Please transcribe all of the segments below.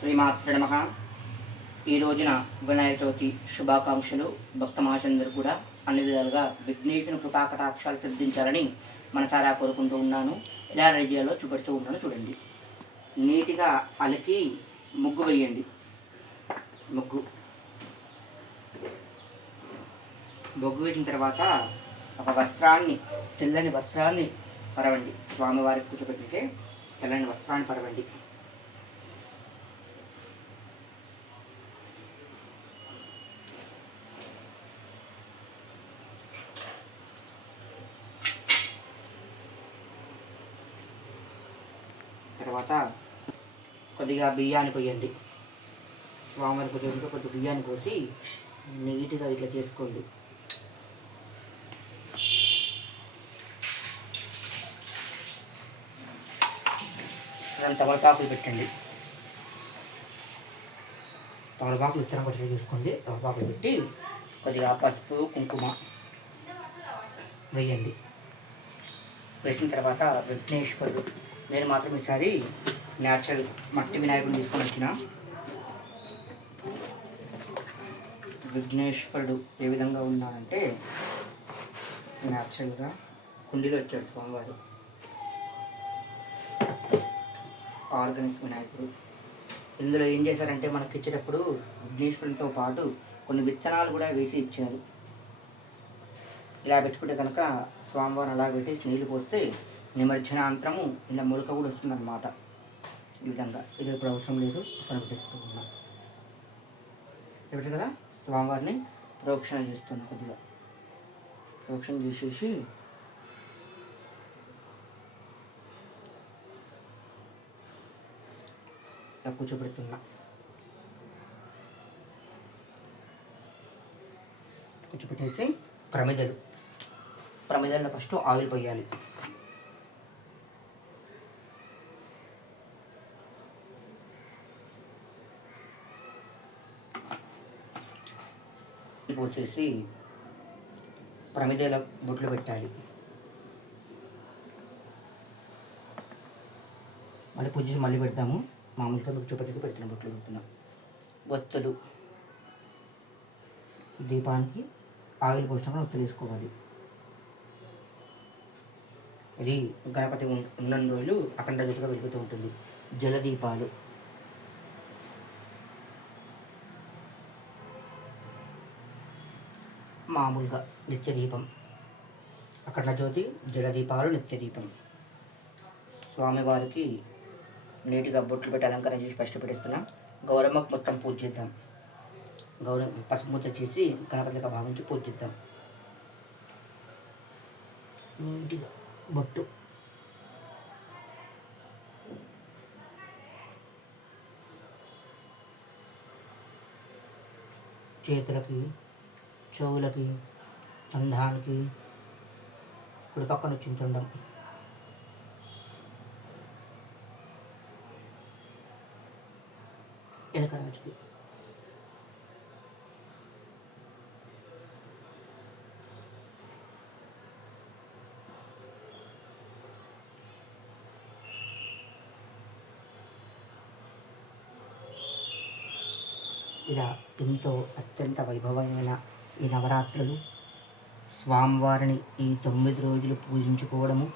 శ్రీమాత్ర నమ. ఈ రోజున వినాయక చవితి శుభాకాంక్షలు. భక్త మహాశందరు కూడా అన్ని విధాలుగా విఘ్నేశ్వరుని కృపాకటాక్షాలు సిద్ధించాలని మనసారా కోరుకుంటూ ఉన్నాను. ఎలా రెడీ చేయాలో చూపెడుతూ ఉన్నాను చూడండి. నీట్గా అలికి ముగ్గు వేయండి. ముగ్గు. ముగ్గు వేసిన తర్వాత ఒక వస్త్రాన్ని తెల్లని వస్త్రాన్ని పరవండి. స్వామివారికి కూర్చోబెట్టితే తెల్లని వస్త్రాన్ని పరవండి. తర్వాత కొద్దిగా బియ్యాన్ని పోయండి స్వామివారి కూర్చోబెట్టి కొద్దిగా బియ్యాన్ని పోసి నీట్గా ఇట్లా చేసుకోండి. తమలపాకులు పెట్టండి. తమలపాకులు ఇత్తనం పచ్చడి చేసుకోండి. తమలపాకులు పెట్టి కొద్దిగా పసుపు కుంకుమ వేయండి. వేసిన తర్వాత విఘ్నేశ్వరుడు నేను మాత్రం ఈసారి న్యాచురల్ మట్టి వినాయకుడిని తీసుకొని వచ్చిన. విఘ్నేశ్వరుడు ఏ విధంగా ఉన్నాడంటే న్యాచురల్గా కుండీలో వచ్చాడు స్వామివారు. ఆర్గానిక్ వినాయకుడు. ఇందులో ఏం చేశారంటే మనకి ఇచ్చేటప్పుడు విఘ్నేశ్వరునితో పాటు కొన్ని విత్తనాలు కూడా వేసి ఇచ్చారు. ఇలా పెట్టుకుంటే కనుక స్వామివారం అలా పెట్టి నీళ్ళు పోస్తే నిమజ్జనాంతరము ఇలా మొలక కూడా వస్తుందన్నమాట. ఈ విధంగా ఇది ఇప్పుడు అవసరం లేదు పక్కన పెట్టేస్తూ ఉన్నా ఇప్పుడు కదా? స్వామివారిని ప్రోక్షణ చేస్తున్నా కొద్దిగా. ప్రోక్షణ చేసేసి ఇలా కూర్చోబెడుతున్నా. కూర్చోబెట్టేసి ప్రమిదలు. ప్రమిదల్లో ఫస్ట్ ఆయిల్ పోయాలి. పోసేసి ప్రమిదేల బొట్లు పెట్టాలి. మళ్ళీ పూజ చేసి మళ్ళీ పెడతాము. మామూలుగా కూర్చోబెట్టి పెట్టిన బొట్లు పెడుతున్నాం. ఒత్తులు. దీపానికి ఆయిల్ పోసినప్పుడు ఒత్తులు వేసుకోవాలి. ఇది గణపతి ఉన్న రోజులు అఖండ జ్యోతిగా వెలుగుతూ ఉంటుంది. జలదీపాలు. మామూలుగా నిత్యదీపం. అఖండ జ్యోతి జలదీపాలు నిత్యదీపం. స్వామివారికి నీటిగా బొట్లు పెట్టి అలంకరణ చేసి ఫస్ట్ పెట్టేస్తున్నా. గౌరమ్మకు మొత్తం పూజ చేద్దాం. గౌరవ పసుపు ముద్ద చేసి గణపతిగా భావించి పూజ చేద్దాం. నీటిగా బొట్టు. చేతులకి చెవులకి బంధానికి కుడి పక్కన చింతుండం ఎలకరాజుకి ఇలా ఎంతో అత్యంత వైభవమైన ఈ నవరాత్రులు. స్వామివారిని ఈ తొమ్మిది రోజులు పూజించుకోవడము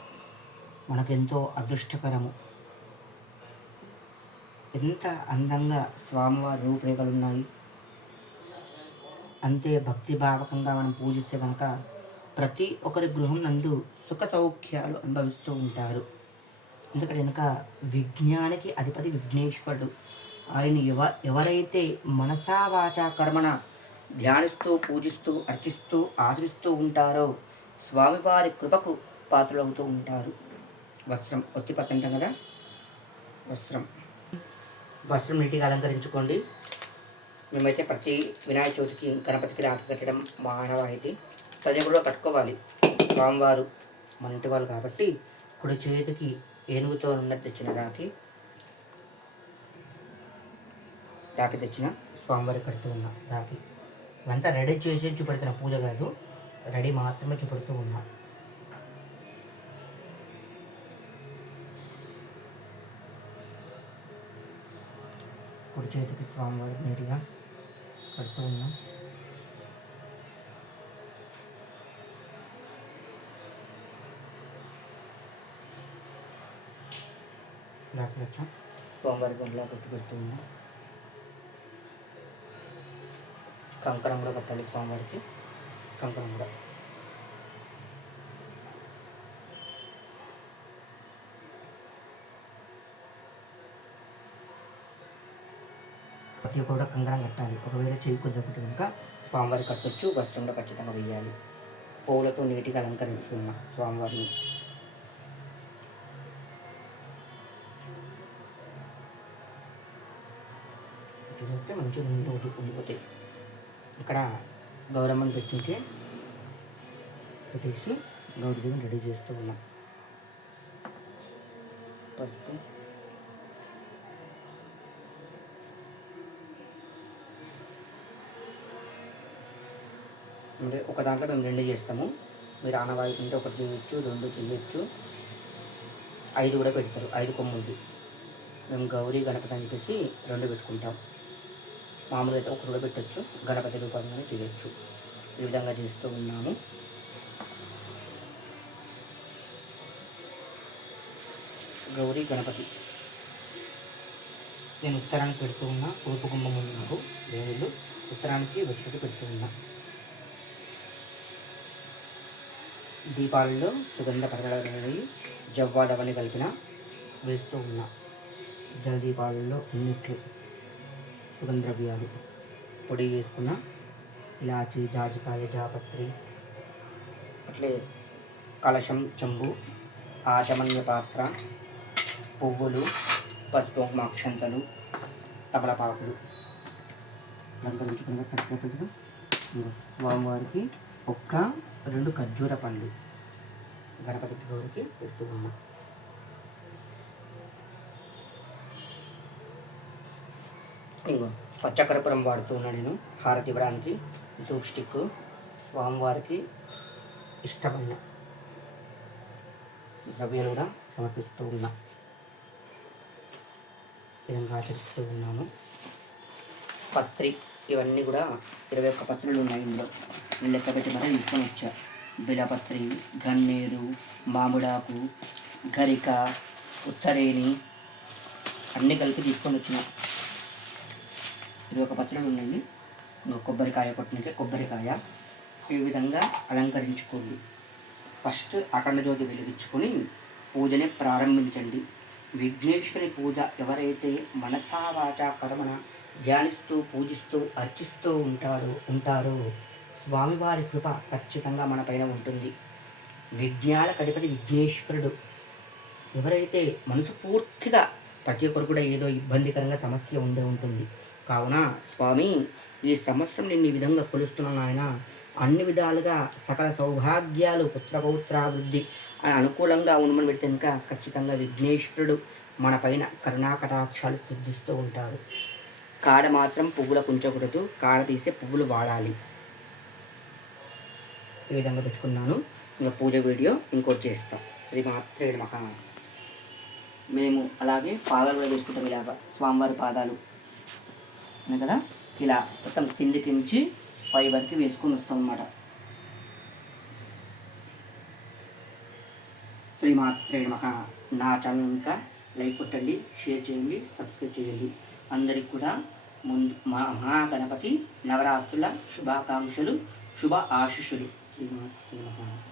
మనకెంతో అదృష్టకరము. ఎంత అందంగా స్వామివారి రూపురేఖలు ఉన్నాయి అంతే భక్తిభావకంగా మనం పూజిస్తే కనుక ప్రతి ఒక్కరి గృహం నందు సుఖ సౌఖ్యాలు అనుభవిస్తూ ఉంటారు. ఎందుకంటే కనుక విజ్ఞానికి అధిపతి విఘ్నేశ్వరుడు. ఆయన ఎవ ఎవరైతే మనసా వాచా కర్మణ ధ్యానిస్తూ పూజిస్తూ అర్చిస్తూ ఆచరిస్తూ ఉంటారో స్వామివారి కృపకు పాత్రలవుతూ ఉంటారు. వస్త్రం ఒత్తి పక్కంటాం కదా? వస్త్రం. వస్త్రం నీటిగా అలంకరించుకోండి. మేమైతే ప్రతి వినాయక చవితికి గణపతికి రాఖీ కట్టడం మానవాయితీ. ప్రజలు ప్రతి కూడా కట్టుకోవాలి. స్వామివారు మన ఇంటి వాళ్ళు కాబట్టి కుడి చేతికి ఏనుగుతో ఉన్న తెచ్చిన రాఖీ. రాఖీ తెచ్చిన స్వామివారి కడుతూ ఉన్న రాఖీ. ఇవంతా రెడీ చేసి చూపెడుతున్న పూజ కాదు రెడీ మాత్రమే చూపెడుతూ ఉన్నా. కుడి చేతికి స్వామివారి నీటిగా కడుతూ ఉన్నాం. ఇలా పెట్టాం స్వామివారి గుండెలా పెట్టి పెడుతూ ఉన్నాం. కంకణం కూడా కట్టాలి స్వామివారికి. కంకణం కూడా. ప్రతి కూడా కంకరం కట్టాలి. ఒకవేళ చెయ్యి కొంచెం ఒకటి కనుక స్వామివారి కట్టొచ్చు వస్త్రంలో ఖచ్చితంగా వేయాలి పువ్వులతో నీటిగా అలంకరిస్తున్న స్వామివారిని. చూస్తే మంచిగా నీళ్ళు ఒకటి ఉండిపోతాయి ఇక్కడ గౌరమ్మని పెట్టించి పెట్టేసి గౌరీ దేవుని రెడీ చేస్తూ ఉన్నాం. పసుపు. అంటే ఒక దాంట్లో మేము రెండు చేస్తాము. మీరు ఆనవాయితీ ఉంటే ఒకటి చేయొచ్చు రెండు చేయొచ్చు. ఐదు కూడా పెడతారు. ఐదు కొమ్ముంది మేము గౌరీ గణపతి అని చెప్పేసి రెండు పెట్టుకుంటాం. మామూలుగా అయితే ఒకటి పెట్టచ్చు గణపతి రూపంగానే చేయొచ్చు. ఈ విధంగా చేస్తూ ఉన్నాము గౌరీ గణపతి. నేను ఉత్తరానికి పెడుతూ ఉన్నా తూర్పు కుంభం ఉంది నాకు దేవుళ్ళు ఉత్తరానికి వచ్చేట్టు పెడుతూ ఉన్నా. దీపాలలో సుగంధ కడగడని జవ్వాడవని కలిపిన వేస్తూ ఉన్నా. జలదీపాలలో అన్నిట్లు సుగంధ ద్రవ్యాలు పొడి వేసుకున్న ఇలాచి జాజికాయ జాపత్రి అట్లే కలశం చెంబు ఆచమన్య పాత్ర పువ్వులు పసుపు అక్షంతలు తమలపాకులు. అలంకరించుకున్న కట్టుకుంటున్నాం స్వామివారికి ఒక్క రెండు ఖర్జూర పండ్లు. గణపతి గౌరికి పెడుతూ ఉన్నాం ఇంకో పచ్చకరపురం వాడుతూ ఉన్నా నేను హారతి ఇవ్వడానికి ధూప్ స్టిక్ స్వామివారికి ఇష్టమైన ద్రవ్యాలు కూడా సమర్పిస్తూ ఉన్నా. విధంగా ఆచరిస్తూ ఉన్నాము పత్రి ఇవన్నీ కూడా ఇరవై ఒక్క పత్రులు ఉన్నాయి ఇందులో. లెక్క పెట్టి మరి తీసుకొని వచ్చా. బిలపత్రి గన్నేరు మామిడాకు గరిక ఉత్తరేణి అన్నీ కలిపి తీసుకొని వచ్చిన. ఇది ఒక పత్రులు ఉన్నాయి కొబ్బరికాయ కొట్టినట్టే కొబ్బరికాయ. ఈ విధంగా అలంకరించుకోండి. ఫస్ట్ అఖండ జ్యోతి వెలిగించుకొని పూజని ప్రారంభించండి. విఘ్నేశ్వరి పూజ ఎవరైతే మనసావాచ కర్మన ధ్యానిస్తూ పూజిస్తూ అర్చిస్తూ ఉంటాడో ఉంటారో స్వామివారి కృప ఖచ్చితంగా మన పైన ఉంటుంది. విజ్ఞాన కడిపతి విఘ్నేశ్వరుడు ఎవరైతే మనసు పూర్తిగా ప్రతి ఒక్కరు కూడా ఏదో ఇబ్బందికరంగా సమస్య ఉండే ఉంటుంది. కావున స్వామి ఈ సంవత్సరం నేను ఈ విధంగా కొలుస్తున్నాను ఆయన అన్ని విధాలుగా సకల సౌభాగ్యాలు పుత్రపౌత్రాభివృద్ధి అని అనుకూలంగా ఉండమని పెడితే ఇంకా ఖచ్చితంగా విఘ్నేశ్వరుడు మన పైన కరుణాకటాక్షాలు సిద్ధిస్తూ ఉంటాడు. కాడ మాత్రం పువ్వులకు ఉంచకూడదు కాడ తీసే పువ్వులు వాడాలి. ఈ విధంగా పెట్టుకున్నాను. ఇంకా పూజ వీడియో ఇంకోటి చేస్తాం. శ్రీమాత్రే మహా మేము అలాగే పాదాలు కూడా వేసుకుంటాం ఇలాగా స్వామివారి పాదాలు. కదా? ఇలా మొత్తం కిందికి నుంచి పై వరకు వేసుకొని వస్తాం అన్నమాట. శ్రీమాత్రే మహా నా ఛానల్ ఇంకా లైక్ కొట్టండి షేర్ చేయండి సబ్స్క్రైబ్ చేయండి. అందరికి కూడా ముందు మా మహాగణపతి నవరాత్రుల శుభాకాంక్షలు శుభ ఆశిషులు శ్రీమాత్రే మహా